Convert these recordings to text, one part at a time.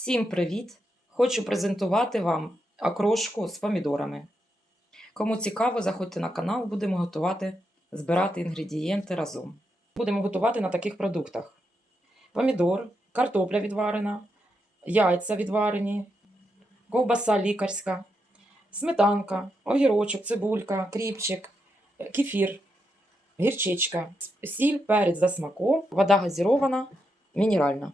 Всім привіт! Хочу презентувати вам окрошку з помідорами. Кому цікаво, заходьте на канал, будемо готувати, збирати інгредієнти разом. Будемо готувати на таких продуктах: помідор, картопля відварена, яйця відварені, ковбаса лікарська, сметанка, огірочок, цибулька, кріпчик, кефір, гірчичка, сіль, перець за смаком, вода газірована, мінеральна.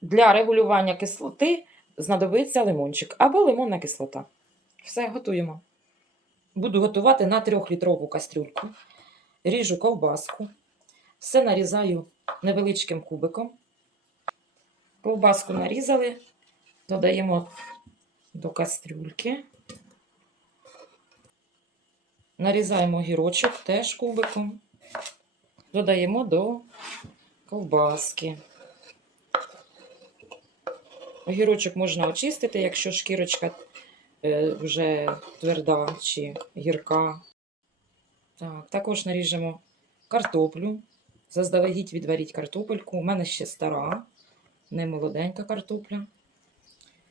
Для регулювання кислоти знадобиться лимончик або лимонна кислота. Все, готуємо. Буду готувати на 3-літрову кастрюльку. Ріжу ковбаску. Все нарізаю невеличким кубиком. Ковбаску нарізали, додаємо до кастрюльки. Нарізаємо гірочок теж кубиком. Додаємо до ковбаски. Огірочок можна очистити, якщо шкірочка е, вже тверда чи гірка. Так, також наріжемо картоплю. Заздалегідь відваріть картопельку. У мене ще стара, не молоденька картопля.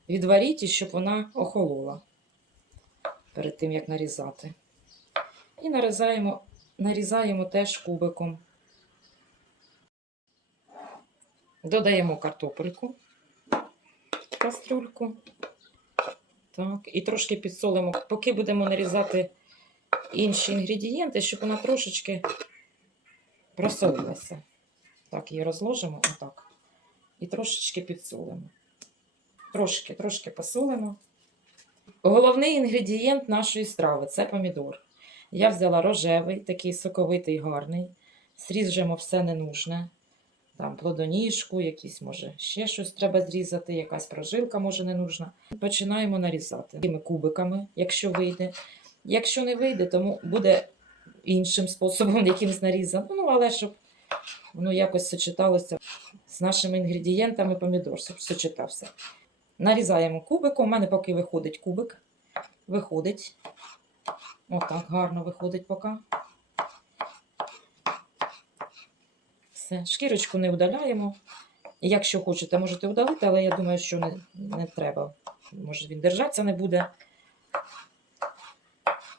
Відваріть, і щоб вона охолола перед тим, як нарізати. І нарізаємо, нарізаємо теж кубиком. Додаємо картопельку кастрюльку. Так, і трошки підсолимо, поки будемо нарізати інші інгредієнти, щоб вона трошечки просолилася. Так, її розложимо отак. І трошечки підсолимо. Трошки, трошки посолимо. Головний інгредієнт нашої страви це помідор. Я взяла рожевий, такий соковитий, гарний. Сріжемо все ненужне там плодоніжку, якісь, може, ще щось треба зрізати, якась прожилка може не нужна. Починаємо нарізати такими кубиками, якщо вийде. Якщо не вийде, то буде іншим способом, якимось нарізом. Ну, але щоб воно якось сочеталося з нашими інгредієнтами помідор, щоб сочетався. Нарізаємо кубиком. У мене поки виходить кубик. Виходить. Отак гарно виходить поки. Все. Шкірочку не удаляємо. Якщо хочете, можете удалити, але я думаю, що не, не треба. Може він держатися не буде.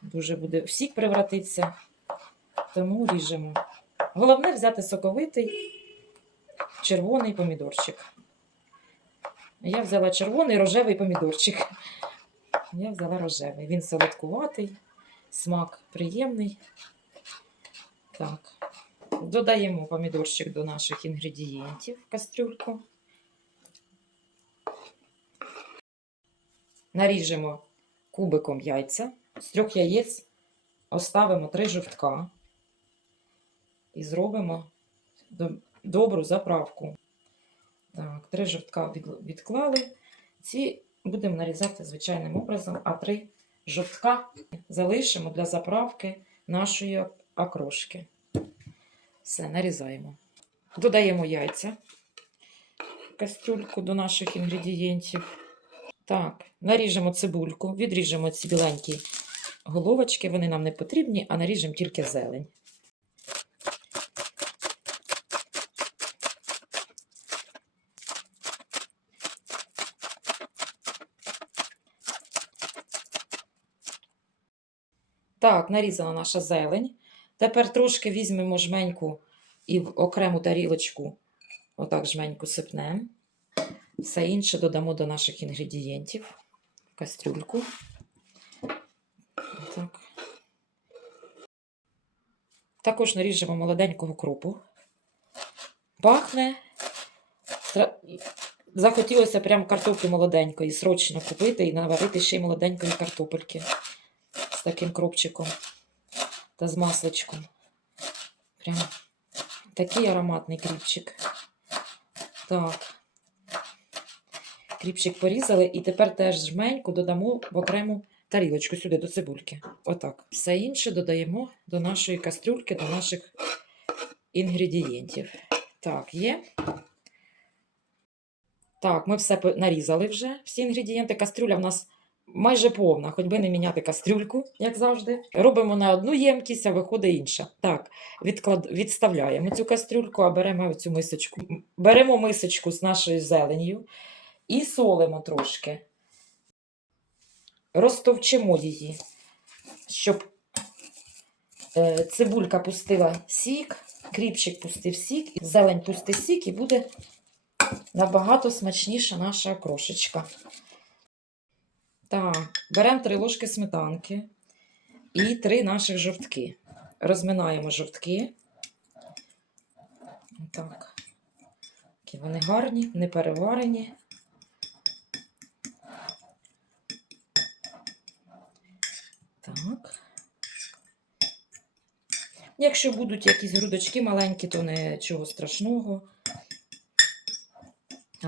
Дуже буде всік превратиться. Тому ріжемо. Головне взяти соковитий червоний помідорчик. Я взяла червоний рожевий помідорчик. Я взяла рожевий. Він солодкуватий, смак приємний. Так. Додаємо помідорчик до наших інгредієнтів в кастрюльку. Наріжемо кубиком яйця. З трьох яєць оставимо три жовтка і зробимо добру заправку. Так, три жовтка відклали. Ці будемо нарізати звичайним образом, а три жовтка залишимо для заправки нашої окрошки. Все, нарізаємо. Додаємо яйця кастрюльку до наших інгредієнтів. Так, наріжемо цибульку, відріжемо ці біленькі головочки, вони нам не потрібні, а наріжемо тільки зелень. Так, нарізана наша зелень. Тепер трошки візьмемо жменьку і в окрему тарілочку, отак жменьку сипнемо. Все інше додамо до наших інгредієнтів. в Кастрюльку. Так. Також наріжемо молоденького крупу. Пахне. Захотілося прям картоплі молоденької, срочно купити і наварити ще й молоденької картопельки з таким кропчиком та з масличком. Прям такий ароматний кріпчик. Так. Кріпчик порізали, і тепер теж жменьку додамо в окрему тарілочку сюди до цибульки. Отак. Все інше додаємо до нашої кастрюльки, до наших інгредієнтів. Так, є. Так, ми все нарізали вже, всі інгредієнти. Кастрюля в нас майже повна, хоч би не міняти кастрюльку, як завжди. Робимо на одну ємкість, а виходить інша. Так, відклад... відставляємо цю кастрюльку, а беремо цю мисочку. Беремо мисочку з нашою зеленью І солимо трошки. Розтовчимо її, щоб е, цибулька пустила сік, кріпчик пустив сік, зелень пустив сік, і буде набагато смачніша наша крошечка. Так, беремо три ложки сметанки і три наших жовтки. Розминаємо жовтки. Так. Такі вони гарні, не переварені. Так. Якщо будуть якісь грудочки маленькі, то нічого страшного.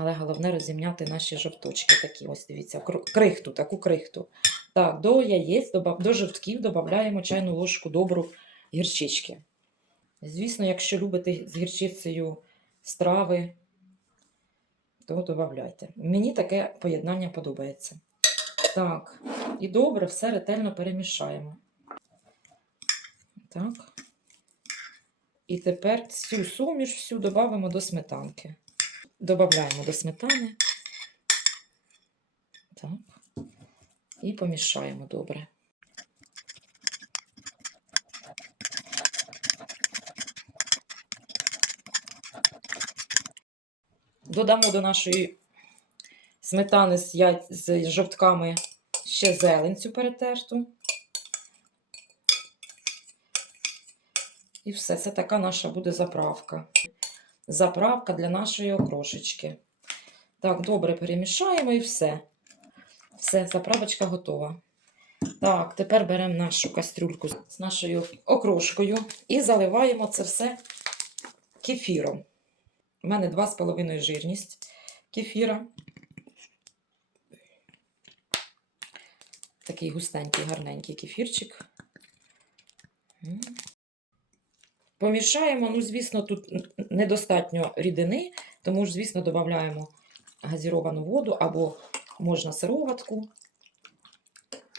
Але головне розімняти наші жовточки такі. Ось дивіться, крихту, таку крихту. Так, до яєць, до жовтків додаємо чайну ложку добру гірчички. Звісно, якщо любите з гірчицею страви, то додавайте. Мені таке поєднання подобається. Так, і добре все ретельно перемішаємо. Так. І тепер цю суміш всю додамо до сметанки. Додаємо до сметани. Так. І помішаємо добре. Додамо до нашої сметани з, яй... з жовтками ще зелень цю перетерту. І все, це така наша буде заправка. Заправка для нашої окрошечки. Так, добре перемішаємо і все. Все, заправочка готова. Так, тепер беремо нашу кастрюльку з нашою окрошкою і заливаємо це все кефіром. У мене 2,5 жирність кефіра. Такий густенький, гарненький кефірчик. Помішаємо, ну, звісно, тут недостатньо рідини, тому ж, звісно, додаємо газіровану воду або можна сироватку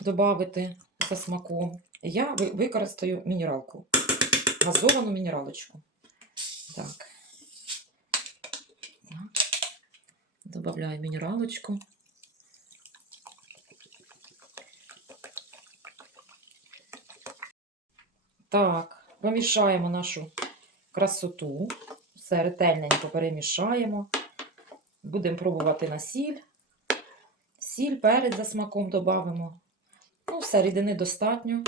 додати за смаком. Я використаю мінералку, газовану мінералочку. Так. Добавляю мінералочку. Так, помішаємо нашу красоту. Все ретельненько перемішаємо. Будемо пробувати на сіль. Сіль, перець за смаком додамо. Ну, все, рідини достатньо.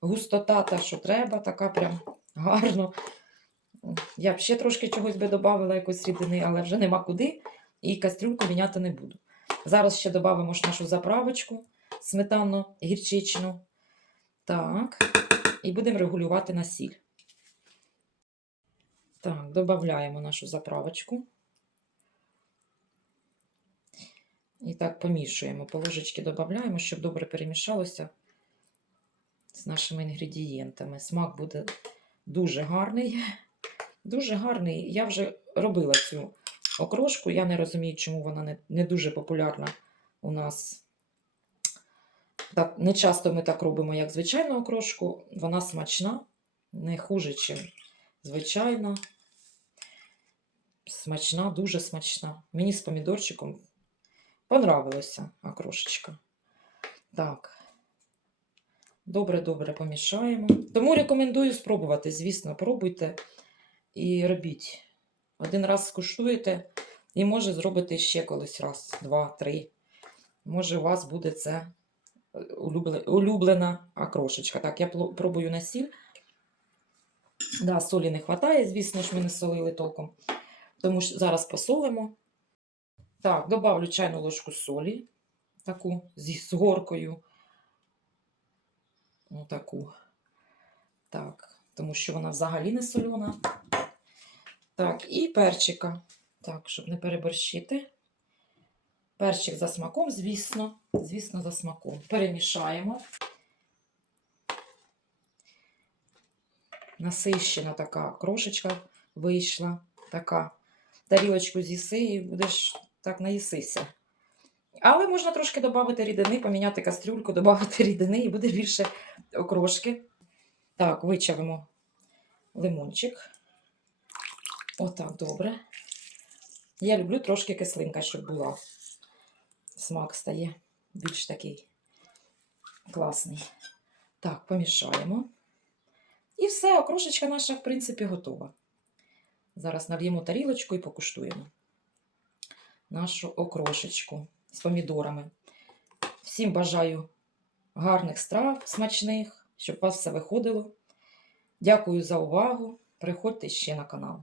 Густота та, що треба, така прям гарно. Я б ще трошки чогось би додавала, якось рідини, але вже нема куди. І кастрюльку міняти не буду. Зараз ще додамо нашу заправочку сметанну гірчичну. Так. І будемо регулювати на сіль. Так, додаємо нашу заправочку. І так помішуємо. По ложечки додаємо, щоб добре перемішалося з нашими інгредієнтами. Смак буде дуже гарний. Дуже гарний. Я вже робила цю окрошку. Я не розумію, чому вона не, не дуже популярна у нас. Так, не часто ми так робимо, як звичайну окрошку. Вона смачна, не хуже, ніж звичайна. Смачна, дуже смачна. Мені з помідорчиком понравилася окрошечка. Так. Добре-добре помішаємо. Тому рекомендую спробувати. Звісно, пробуйте і робіть. Один раз скуштуєте, і може зробити ще колись раз, два, три. Може, у вас буде це улюблена окрошечка. Так, я пробую на сіль. Да, солі не вистачає, звісно ж, ми не солили толком. Тому що зараз посолимо. Так, добавлю чайну ложку солі, таку з горкою. Ну, таку. Так, тому що вона взагалі не сольона. Так, і перчика. Так, щоб не переборщити. Перчик за смаком, звісно. Звісно, за смаком. Перемішаємо. Насищена така крошечка вийшла. Така. Тарілочку з'їси і будеш так наїсися. Але можна трошки додати рідини, поміняти кастрюльку, додати рідини і буде більше окрошки. Так, вичавимо лимончик. Отак, добре. Я люблю трошки кислинка, щоб була. Смак стає більш такий класний. Так, помішаємо. І все, окрошечка наша, в принципі, готова. Зараз нальємо тарілочку і покуштуємо нашу окрошечку з помідорами. Всім бажаю гарних страв, смачних, щоб у вас все виходило. Дякую за увагу. Приходьте ще на канал.